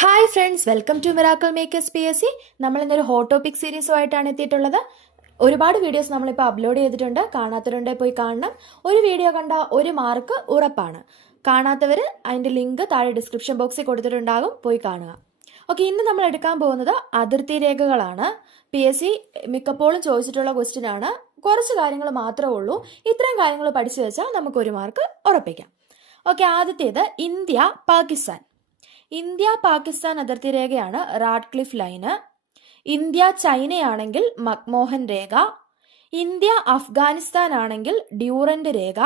Hi friends, welcome to miracle makers PSC. നമ്മൾ ഇന്നൊരു hot topic സീരീസുമായിട്ടാണ് എത്തിയിട്ടുള്ളത്. ഒരുപാട് വീഡിയോസ് നമ്മളിപ്പോൾ അപ്ലോഡ് ചെയ്തിട്ടുണ്ട്. കാണാത്തവരുണ്ടെങ്കിൽ പോയി കാണണം. ഒരു വീഡിയോ കണ്ട ഒരു മാർക്ക് ഉറപ്പാണ്. കാണാത്തവർ അതിൻ്റെ ലിങ്ക് താഴെ ഡിസ്ക്രിപ്ഷൻ ബോക്സിൽ കൊടുത്തിട്ടുണ്ടാകും, പോയി കാണുക. ഓക്കെ, ഇന്ന് നമ്മൾ എടുക്കാൻ പോകുന്നത് അതിർത്തി രേഖകളാണ്. PSC മിക്കപ്പോഴും ചോദിച്ചിട്ടുള്ള ക്വസ്റ്റ്യൻ ആണ്. കുറച്ച് കാര്യങ്ങൾ മാത്രമേ ഉള്ളൂ. ഇത്രയും കാര്യങ്ങൾ പഠിച്ചു വെച്ചാൽ നമുക്ക് ഒരു മാർക്ക് ഉറപ്പിക്കാം. ഓക്കെ, ആദ്യത്തേത് ഇന്ത്യ പാകിസ്ഥാൻ അതിർത്തി രേഖയാണ് റാഡ്ക്ലിഫ് ലൈന്. ഇന്ത്യ ചൈനയാണെങ്കിൽ മക്മോഹൻ രേഖ. ഇന്ത്യ അഫ്ഗാനിസ്ഥാൻ ആണെങ്കിൽ ഡ്യൂറന്റ് രേഖ.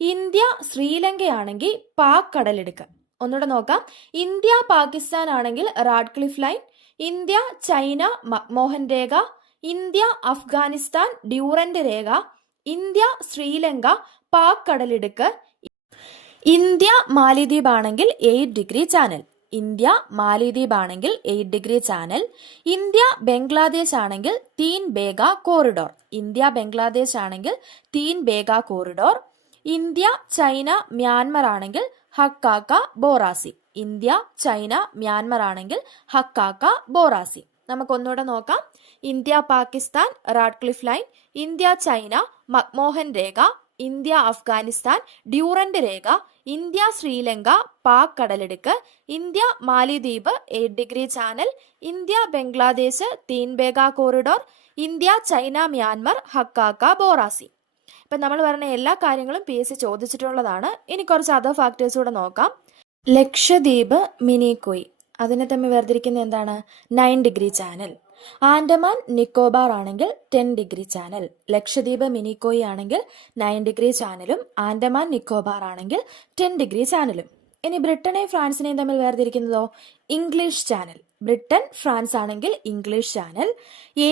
ഇന്ത്യ ശ്രീലങ്കയാണെങ്കിൽ പാക് കടലിടുക്ക്. ഒന്നുകൂടെ നോക്കാം. ഇന്ത്യ പാകിസ്ഥാൻ ആണെങ്കിൽ Radcliffe line. India China McMahon രേഖ. ഇന്ത്യ അഫ്ഗാനിസ്ഥാൻ ഡ്യൂറന്റ് രേഖ. ഇന്ത്യ ശ്രീലങ്ക പാക് കടലിടുക്ക്. ഇന്ത്യ മാലിദ്വീപ് ആണെങ്കിൽ 8 ഡിഗ്രി ചാനൽ. ഇന്ത്യ മാലിദ്വീപ് ആണെങ്കിൽ 8 ഡിഗ്രി ചാനൽ. ഇന്ത്യ ബംഗ്ലാദേശ് ആണെങ്കിൽ 3 ബേഗ കോറിഡോർ. ഇന്ത്യ ബംഗ്ലാദേശ് ആണെങ്കിൽ 3 Bigha corridor. India China Myanmar ആണെങ്കിൽ Hkakabo Razi. India China Myanmar ആണെങ്കിൽ ഹക്കാക്ക ബോറാസി. നമുക്കൊന്നുകൂടെ നോക്കാം. India Pakistan Radcliffe line. India China McMahon രേഖ. ഇന്ത്യ അഫ്ഗാനിസ്ഥാൻ ഡ്യൂറന്റ് രേഖ. ഇന്ത്യ ശ്രീലങ്ക പാക് കടലിടുക്ക്. ഇന്ത്യ മാലിദ്വീപ് 8 degree channel. India Bangladesh 3 Bigha corridor. India China Myanmar Hkakabo Razi. ഇപ്പം നമ്മൾ പറഞ്ഞ എല്ലാ കാര്യങ്ങളും PSC ചോദിച്ചിട്ടുള്ളതാണ്. ഇനി കുറച്ച് അതർ ഫാക്ടേഴ്സ് കൂടെ നോക്കാം. ലക്ഷദ്വീപ് മിനിക്കോയ് അതിനെ തമ്മിൽ വേർതിരിക്കുന്ന എന്താണ്? 9 ഡിഗ്രി ചാനൽ. ആൻഡമാൻ നിക്കോബാർ ആണെങ്കിൽ 10 ഡിഗ്രി ചാനൽ. ലക്ഷദ്വീപ് മിനിക്കോയി ആണെങ്കിൽ 9 ഡിഗ്രി ചാനലും ആൻഡമാൻ നിക്കോബാർ ആണെങ്കിൽ 10 ഡിഗ്രി ചാനലും. ഇനി ബ്രിട്ടനെയും ഫ്രാൻസിനെയും തമ്മിൽ വേർതിരിക്കുന്നതോ? English channel. ബ്രിട്ടൻ ഫ്രാൻസ് ആണെങ്കിൽ ഇംഗ്ലീഷ് ചാനൽ.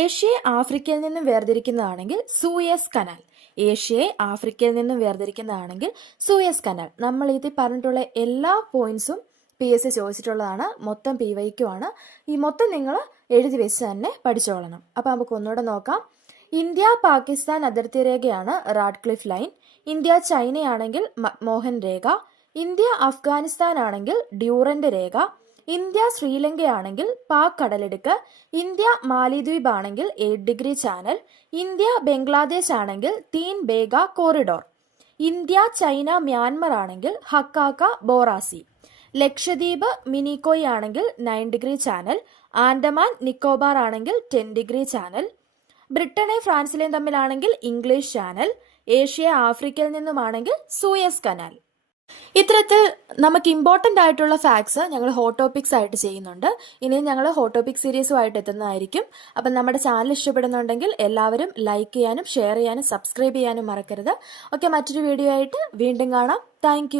ഏഷ്യയെ ആഫ്രിക്കയിൽ നിന്നും വേർതിരിക്കുന്നതാണെങ്കിൽ സൂയസ് കനാൽ. ഏഷ്യയെ ആഫ്രിക്കയിൽ നിന്നും വേർതിരിക്കുന്നതാണെങ്കിൽ സൂയസ് കനാൽ. നമ്മൾ ഇതിൽ പറഞ്ഞിട്ടുള്ള എല്ലാ പോയിന്റ്സും PSC ചോദിച്ചിട്ടുള്ളതാണ്. മൊത്തം PYQ ആണ്. ഈ മൊത്തം നിങ്ങൾ എഴുതി വെച്ച് തന്നെ പഠിച്ചോളണം. അപ്പോൾ നമുക്ക് ഒന്നുകൂടെ നോക്കാം. ഇന്ത്യ പാകിസ്ഥാൻ അതിർത്തി രേഖയാണ് റാഡ്ക്ലിഫ് ലൈൻ. ഇന്ത്യ ചൈനയാണെങ്കിൽ മക്മോഹൻ രേഖ. ഇന്ത്യ അഫ്ഗാനിസ്ഥാൻ ആണെങ്കിൽ ഡ്യൂറന്റ് രേഖ. ഇന്ത്യ ശ്രീലങ്കയാണെങ്കിൽ പാക് കടലിടുക്ക്. ഇന്ത്യ മാലിദ്വീപ് ആണെങ്കിൽ 8 ഡിഗ്രി ചാനൽ. ഇന്ത്യ ബംഗ്ലാദേശ് ആണെങ്കിൽ 3 Bigha corridor. India China Myanmar ആണെങ്കിൽ ഹക്കാക്ക ബോറാസി. ലക്ഷദ്വീപ് മിനിക്കോയ് ആണെങ്കിൽ 9 ഡിഗ്രി ചാനൽ. ആൻഡമാൻ നിക്കോബാർ ആണെങ്കിൽ 10 ഡിഗ്രി ചാനൽ. ബ്രിട്ടനെയും ഫ്രാൻസിലെയും തമ്മിലാണെങ്കിൽ ഇംഗ്ലീഷ് ചാനൽ. ഏഷ്യ ആഫ്രിക്കയിൽ നിന്നുമാണെങ്കിൽ സൂയസ് കനാൽ. ഇത്തരത്തിൽ നമുക്ക് ഇമ്പോർട്ടൻ്റ് ആയിട്ടുള്ള ഫാക്ട്സ് ഞങ്ങൾ ഹോട്ട് ടോപ്പിക്സ് ആയിട്ട് ചെയ്യുന്നുണ്ട്. ഇനിയും ഞങ്ങൾ ഹോട്ട് ടോപ്പിക് സീരീസുമായിട്ട് എത്തുന്നതായിരിക്കും. അപ്പം നമ്മുടെ ചാനൽ ഇഷ്ടപ്പെടുന്നുണ്ടെങ്കിൽ എല്ലാവരും ലൈക്ക് ചെയ്യാനും ഷെയർ ചെയ്യാനും സബ്സ്ക്രൈബ് ചെയ്യാനും മറക്കരുത്. ഓക്കെ, മറ്റൊരു വീഡിയോ ആയിട്ട് വീണ്ടും കാണാം. താങ്ക്